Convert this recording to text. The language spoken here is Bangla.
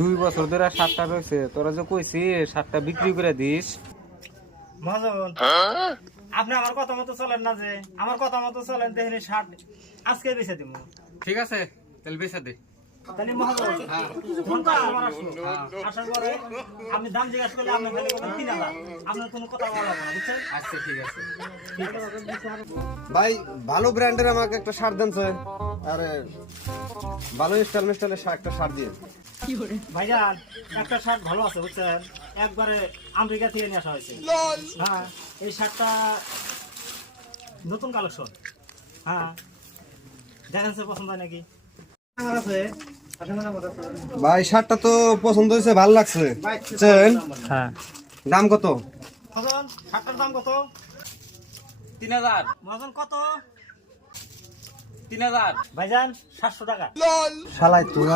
2 বছর ধরে শার্টটা রয়েছে, তোরা যে কইছি শার্টটা বিক্রি করে দিস। মহাজন আপনি আমার কথা মতো চলেন না, যে আমার কথা মতো চলেন, দেখেন শার্ট আজকে বেচে দিব। ঠিক আছে, তাহলে বেচা দে। তাহলে মহাজন ঘন্টা আমার আসলো, আসার পরে আপনি দাম জিজ্ঞাসা করলে আপনি খালি বলবেন 3000, আপনার কোনো কথা বলা হবে না, বুঝছেন? আচ্ছা ঠিক আছে। ভাই ভালো ব্র্যান্ডের আমাকে একটা শার্ট দেন স্যার। আরে ভালো স্টাইলের একটা শার্ট দিয়ে। ভাইজান একটা শার্ট ভালো আছে, বুঝছেন, একবারে আমেরিকা থেকে নিয়ে আসা হয়েছে। হ্যাঁ, এই শার্টটা নতুন কালেকশন। হ্যাঁ, দেখেন স্যার পছন্দ হয় নাকি? আমার আছে। ভাই শার্টটা তো পছন্দ হয়েছে, ভালো লাগছে। বুঝছেন? হ্যাঁ, দাম কত? মহাজন শার্টটার দাম কত? 3000। মহাজন কত? 3000। ভাইজান 700 টাকা। শালাই তোরা